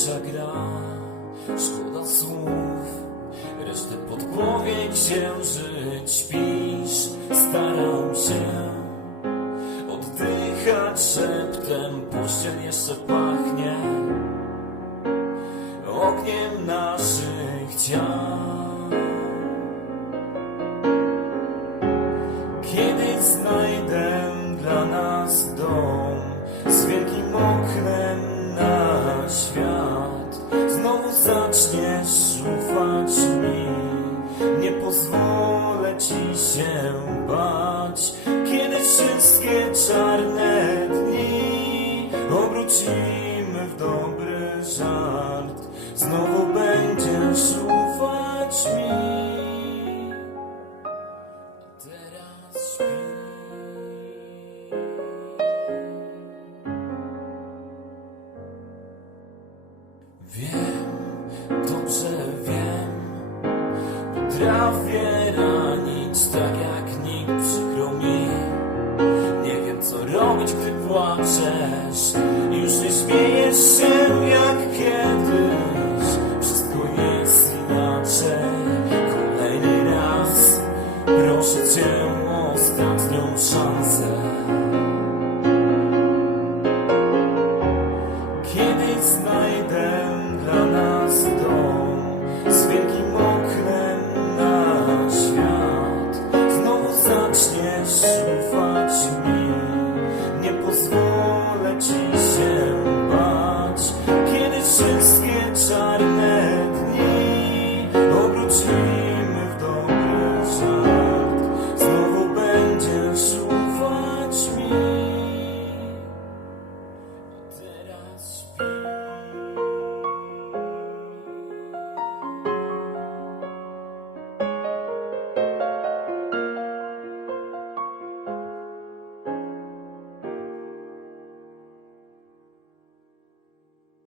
nasza gra. Szkoda słów. Resztę podpowiedź księżyc śpisz. Staram się Oddychać szeptem. Pościel jeszcze pachnie Ogniem naszych ciał. Kiedy znajdę ufać mi. Nie pozwolę ci się bać, kiedy wszystkie czarne dni obrócimy w dobry żart. Znowu będziesz potrafię ranić tak jak nikt. Przykro mi. Nie wiem co robić, gdy płaczesz. Już nie śmiejesz się jak kiedyś. Wszystko jest inaczej, kolejny raz. Proszę cię pozwolę ci się bać, kiedy wszystkie czarne dni obrócimy